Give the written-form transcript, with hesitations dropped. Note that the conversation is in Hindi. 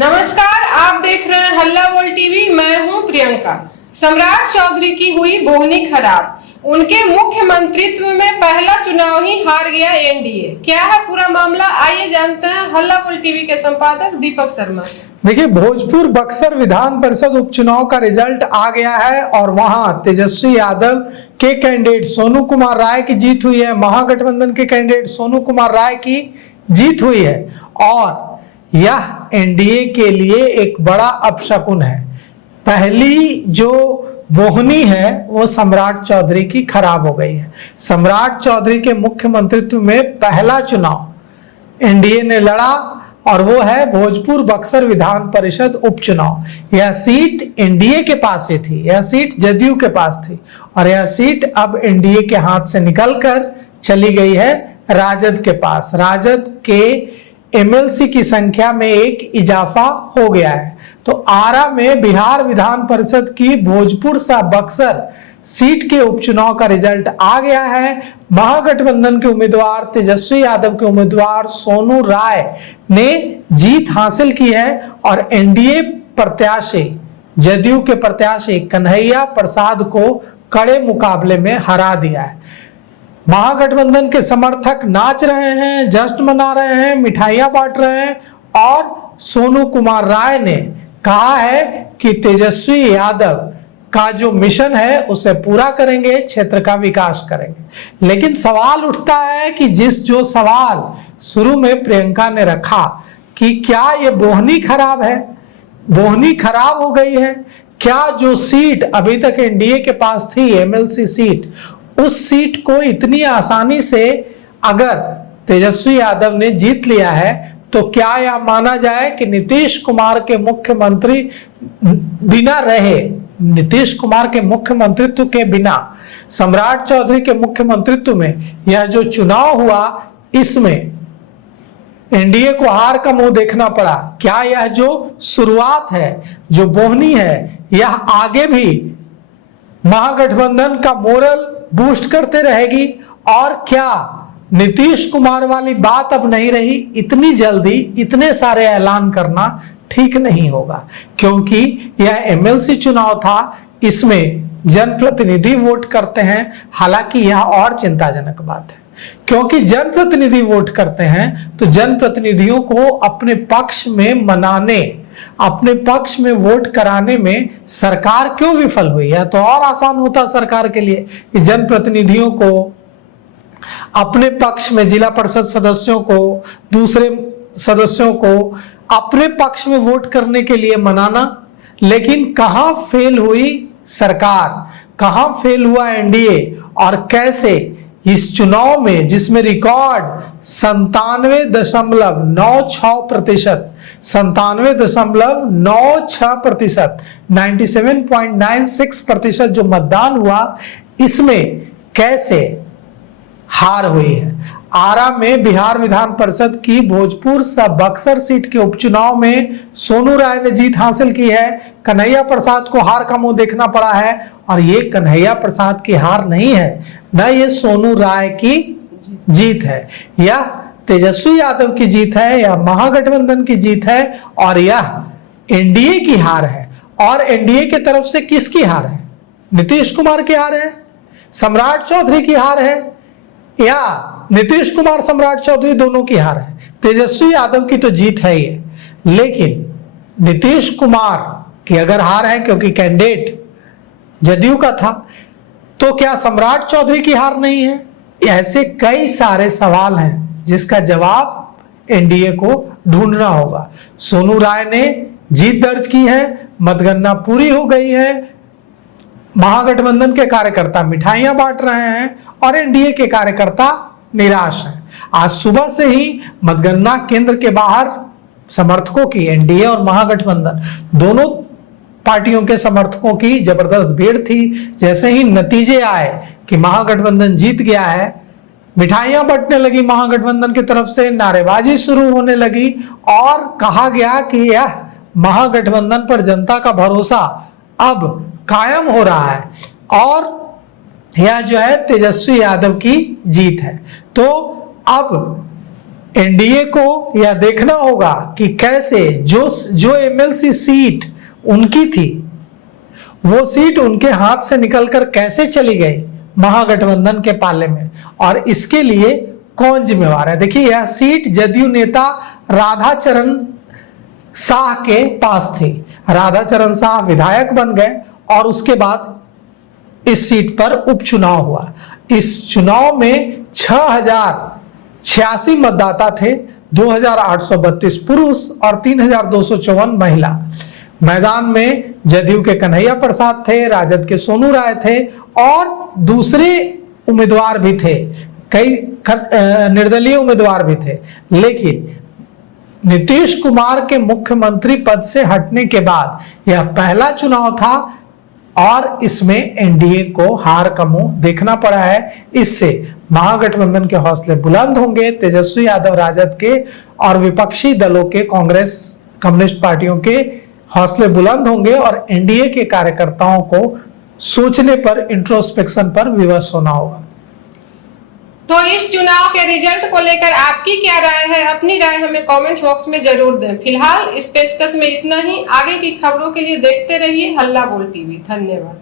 नमस्कार, आप देख रहे हैं हल्ला बोल टीवी। मैं हूं प्रियंका। सम्राट चौधरी की हुई बोहनी खराब। उनके मुख्यमंत्रित्व में पहला चुनाव ही हार गया एनडीए। क्या है पूरा मामला, आइए जानते हैं हल्ला बोल टीवी के संपादक दीपक शर्मा से। देखिए, भोजपुर बक्सर विधान परिषद उपचुनाव का रिजल्ट आ गया है और वहां तेजस्वी यादव के कैंडिडेट सोनू कुमार राय की जीत हुई है। महागठबंधन के कैंडिडेट सोनू कुमार राय की जीत हुई है और यह एनडीए के लिए एक बड़ा अपशकुन है। पहली जो बोहनी है वो सम्राट चौधरी की खराब हो गई है। सम्राट चौधरी के मुख्यमंत्रित्व में पहला चुनाव एनडीए ने लड़ा और वो है भोजपुर बक्सर विधान परिषद उपचुनाव। यह सीट एनडीए के पास से थी, यह सीट जदयू के पास थी और यह सीट अब एनडीए के हाथ से निकलकर चली गई है राजद के पास। राजद के एमएलसी की संख्या में एक इजाफा हो गया है। तो आरा में बिहार विधान परिषद की भोजपुर सा बक्सर सीट के उपचुनाव का रिजल्ट आ गया है। महागठबंधन के उम्मीदवार तेजस्वी यादव के उम्मीदवार सोनू राय ने जीत हासिल की है और एनडीए प्रत्याशी जदयू के प्रत्याशी कन्हैया प्रसाद को कड़े मुकाबले में हरा दिया है। महागठबंधन के समर्थक नाच रहे हैं, जश्न मना रहे हैं, मिठाइयां बांट रहे हैं और सोनू कुमार राय ने कहा है कि तेजस्वी यादव का जो मिशन है उसे पूरा करेंगे, क्षेत्र का विकास करेंगे। लेकिन सवाल उठता है कि जो सवाल शुरू में प्रियंका ने रखा कि क्या ये बोहनी खराब है, बोहनी खराब हो गई है, क्या जो सीट अभी तक एनडीए के पास थी एमएलसी सीट, उस सीट को इतनी आसानी से अगर तेजस्वी यादव ने जीत लिया है तो क्या यह माना जाए कि नीतीश कुमार के मुख्यमंत्री बिना रहे, नीतीश कुमार के मुख्यमंत्रित्व के बिना सम्राट चौधरी के मुख्यमंत्रित्व में यह जो चुनाव हुआ इसमें एनडीए को हार का मुंह देखना पड़ा। क्या यह जो शुरुआत है, जो बोहनी है, यह आगे भी महागठबंधन का मोरल बूस्ट करते रहेगी और क्या नीतीश कुमार वाली बात अब नहीं रही? इतनी जल्दी इतने सारे ऐलान करना ठीक नहीं होगा क्योंकि यह एमएलसी चुनाव था, इसमें जनप्रतिनिधि वोट करते हैं। हालांकि यह और चिंताजनक बात है क्योंकि जनप्रतिनिधि वोट करते हैं तो जनप्रतिनिधियों को अपने पक्ष में मनाने, अपने पक्ष में वोट कराने में सरकार क्यों विफल हुई है? तो और आसान होता सरकार के लिए कि जनप्रतिनिधियों को अपने पक्ष में, जिला परिषद सदस्यों को, दूसरे सदस्यों को अपने पक्ष में वोट करने के लिए मनाना। लेकिन कहां फेल हुई सरकार, कहां फेल हुआ एनडीए और कैसे इस चुनाव में जिसमें रिकॉर्ड 97.96%, 97.96% जो मतदान हुआ, इसमें कैसे हार हुई है। आरा में बिहार विधान परिषद की भोजपुर सा बक्सर सीट के उपचुनाव में सोनू राय ने जीत हासिल की है। कन्हैया प्रसाद को हार का मुंह देखना पड़ा है और ये कन्हैया प्रसाद की हार नहीं है, न ये सोनू राय की जीत है, यह तेजस्वी यादव की जीत है, यह महागठबंधन की जीत है और यह एनडीए की हार है। और एनडीए की तरफ से किसकी हार है? नीतीश कुमार की हार है, सम्राट चौधरी की हार है या नीतीश कुमार सम्राट चौधरी दोनों की हार है? तेजस्वी यादव की तो जीत है ये, लेकिन नीतीश कुमार की अगर हार है क्योंकि कैंडिडेट जदयू का था, तो क्या सम्राट चौधरी की हार नहीं है? ऐसे कई सारे सवाल हैं जिसका जवाब एनडीए को ढूंढना होगा। सोनू राय ने जीत दर्ज की है, मतगणना पूरी हो गई है, महागठबंधन के कार्यकर्ता मिठाइयां बांट रहे हैं और एनडीए के कार्यकर्ता निराश हैं। आज सुबह से ही मतगणना केंद्र के बाहर समर्थकों की, एनडीए और महागठबंधन दोनों पार्टियों के समर्थकों की जबरदस्त भीड़ थी। जैसे ही नतीजे आए कि महागठबंधन जीत गया है, मिठाइयां बंटने लगी महागठबंधन की तरफ से, नारेबाजी शुरू होने लगी और कहा गया कि यह महागठबंधन पर जनता का भरोसा अब कायम हो रहा है और यह जो है तेजस्वी यादव की जीत है। तो अब एनडीए को यह देखना होगा कि कैसे जो एमएलसी सीट उनकी थी, वो सीट उनके हाथ से निकलकर कैसे चली गई महागठबंधन के पाले में, और इसके लिए कौन जिम्मेवार है। देखिए, यह सीट जदयू नेता राधाचरण शाह के पास थी। राधाचरण शाह विधायक बन गए और उसके बाद इस सीट पर उपचुनाव हुआ। इस चुनाव में 6086 मतदाता थे, 2832 पुरुष और 3254 महिला। मैदान में जदयू के कन्हैया प्रसाद थे, राजद के सोनू राय थे और दूसरे उम्मीदवार भी थे, कई निर्दलीय उम्मीदवार भी थे। लेकिन नीतीश कुमार के मुख्यमंत्री पद से हटने के बाद यह पहला चुनाव था और इसमें एनडीए को हार का मुंह देखना पड़ा है। इससे महागठबंधन के हौसले बुलंद होंगे, तेजस्वी यादव राजद के और विपक्षी दलों के कांग्रेस कम्युनिस्ट पार्टियों के हौसले बुलंद होंगे और एनडीए के कार्यकर्ताओं को सोचने पर, इंट्रोस्पेक्शन पर विवश होना होगा। तो इस चुनाव के रिजल्ट को लेकर आपकी क्या राय है? अपनी राय हमें कमेंट बॉक्स में जरूर दें। फिलहाल इस पेशकश में इतना ही। आगे की खबरों के लिए देखते रहिए हल्ला बोल टीवी। धन्यवाद।